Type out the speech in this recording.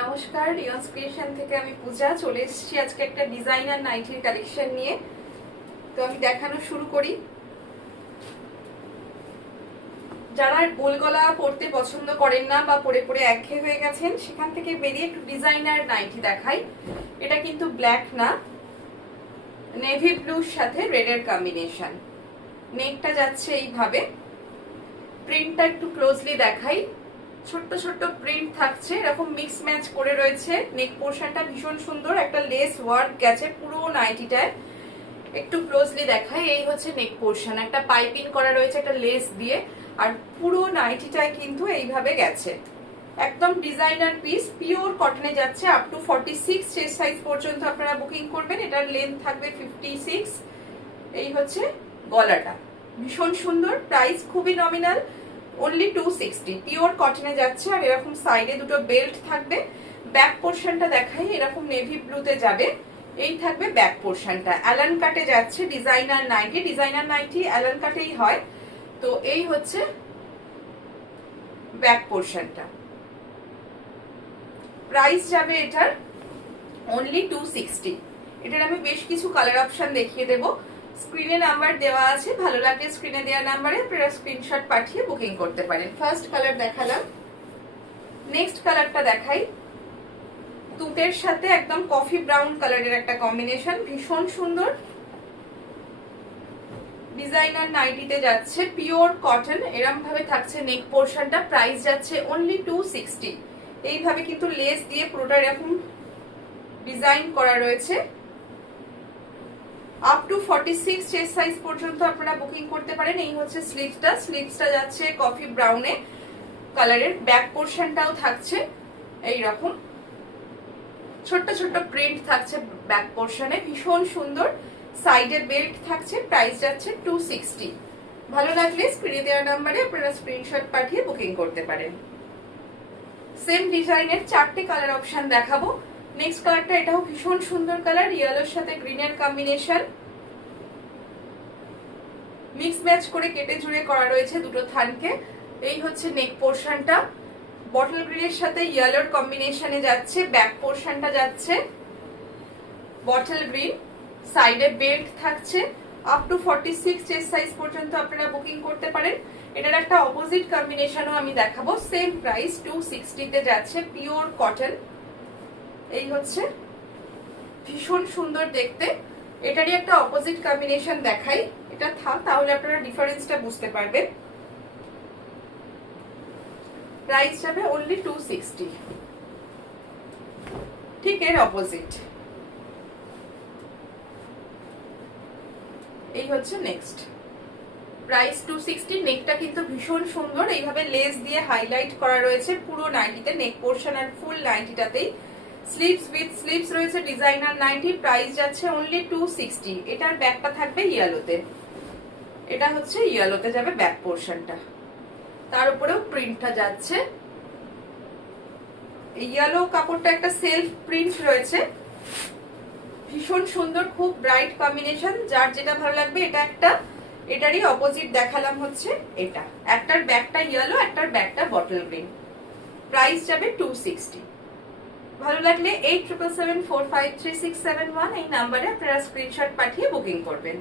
নমস্কার, রিয়ন্স ক্রিয়েশন থেকে আমি পূজা চলে এসেছি আজকে একটা ডিজাইনার নাইটির কালেকশন নিয়ে। তো আমি দেখানো শুরু করি। যারা গোল গলা পরতে পছন্দ করেন না বা পরে পরে একঘেয়ে হয়ে গেছেন, সেখান থেকে বেরিয়ে একটু ডিজাইনার নাইটি দেখাই। এটা কিন্তু ব্ল্যাক না, নেভি ব্লুর সাথে রেডের কম্বিনেশন। নেকটা যাচ্ছে এইভাবে। প্রিন্টটা একটু ক্লোজলি দেখাই। ছোট্ট ছোট্ট প্রিন্ট থাকছে, এরকম মিক্স ম্যাচ করে রয়েছে। নেক পোর্শনটা ভীষণ সুন্দর, একটা লেস ওয়ার্ক গেছে পুরো নাইটিটায়। একটু ক্লোজলি দেখাই। এই হচ্ছে নেক পোর্শন, একটা পাইপিং করা রয়েছে একটা লেস দিয়ে, আর পুরো নাইটিটায় কিন্তু এইভাবে গেছে। একদম ডিজাইনার পিস, পিওর কটনে যাচ্ছে। আপ টু 46 চেস্ট সাইজ পর্যন্ত আপনারা বুকিং করবেন। এটার লেন্থ থাকবে 56। এই হচ্ছে গলাটা, ভীষণ সুন্দর। প্রাইস খুবই নমিনাল, অনলি 260। পিওর কটনে যাচ্ছে। আর এরকম সাইডে দুটো বেল্ট থাকবে। ব্যাক পোর্শনটা দেখাই, এরকম নেভি ব্লুতে যাবে। এই থাকবে ব্যাক পোর্শনটা, অ্যালান কাটে যাচ্ছে। Designer nighty, designer nighty A line কাটেই হয়। তো এই হচ্ছে ব্যাক পোর্শনটা। প্রাইস যাবে এটার অনলি 260। এটার আমি বেশ কিছু কালার অপশন দেখিয়ে দেবো। স্ক্রিনে নাম্বার দেওয়া আছে, ভালো লাগলে স্ক্রিনে দেওয়া নাম্বারে আপনারা স্ক্রিনশট পাঠিয়ে বুকিং করতে পারেন। ফার্স্ট কালার দেখালাম, নেক্সট কালারটা দেখাই। তুতের সাথে একদম কফি ব্রাউন কালারের একটা কম্বিনেশন, ভীষণ সুন্দর। ডিজাইনার নাইটিতে যাচ্ছে, পিওর কটন। এরম ভাবে থাকছে নেক পোর্শনটা। প্রাইস যাচ্ছে অনলি 260। এইভাবে কিন্তু লেস দিয়ে পুরোটা এরকম ডিজাইন করা রয়েছে। আপ টু 46 চেস্ট সাইজ পর্যন্ত আপনারা বুকিং করতে পারেন। এই হচ্ছে স্লিভসটা, স্লিভসটা যাচ্ছে কফি ব্রাউনে কালারের। ব্যাক পোর্শনটাও থাকছে এইরকম, ছোট্ট ছোট্ট প্রিন্ট থাকছে ব্যাক পোর্শনে, ভীষণ সুন্দর। সাইডে বেল্ট থাকছে। প্রাইস যাচ্ছে 260। ভালো লাগলে স্ক্রিনে দেওয়া নাম্বারে আপনারা স্ক্রিনশট পাঠিয়ে বুকিং করতে পারেন। সেম ডিজাইনের 4টে কালার অপশন দেখাবো। নেক্সট কালারটা, এটাও ভীষণ সুন্দর কালার, ইয়েলোর সাথে গ্রিনের কম্বিনেশন। মিক্স ম্যাচ করে কেটে জুড়ে করা রয়েছে দুটো থানকে। এই হচ্ছে নেক পোর্শনটা, বটল গ্রিনের সাথে ইয়েলোর কম্বিনেশনে যাচ্ছে। ব্যাক পোর্শনটা যাচ্ছে বটল গ্রিন, সাইডে বেল্ট থাকছে। আপ টু 46 চেস্ট সাইজ পর্যন্ত আপনারা বুকিং করতে পারেন। এটার একটা অপোজিট কম্বিনেশনও আমি দেখাবো। সেম প্রাইস 260 তে যাচ্ছে, পিওর কটন। এই হচ্ছে, ভীষণ সুন্দর দেখতে। এটারই একটা অপোজিট কম্বিনেশন দেখাই। এটা থাক, তাহলে আপনারা ডিফারেন্সটা বুঝতে পারবেন। প্রাইস যাবে অনলি 260। ঠিক এর অপোজিট। এই হচ্ছে নেক্সট, প্রাইস 260। নেকটা কিন্তু ভীষণ সুন্দর, এইভাবে লেস দিয়ে হাইলাইট করা রয়েছে পুরো নাইটিতে, নেক পোর্শন আর ফুল নাইটিটাতেই। স্লিভস উইথ স্লিভস রয়েছে ডিজাইনার নাইটি। প্রাইস যাচ্ছে অনলি 260। এটার ব্যাকটা থাকবে ইয়েলোতে। এটা হচ্ছে ইয়েলোতে যাবে ব্যাক পোর্শনটা, তার উপরেও প্রিন্টটা যাচ্ছে। ইয়েলো কাপড়টা একটা সেলফ প্রিন্ট রয়েছে, ভীষণ সুন্দর, খুব ব্রাইট কম্বিনেশন। যার যেটা ভালো লাগবে। এটা একটা, এটারই অপোজিট দেখালাম হচ্ছে এটা। একটার ব্যাকটা ইয়েলো, একটার ব্যাকটা বটল গ্রিন। প্রাইস যাবে 260। ভালো লাগলে 8777453671 এই নাম্বারে আপনারা স্ক্রিনশট পাঠিয়ে বুকিং করবেন।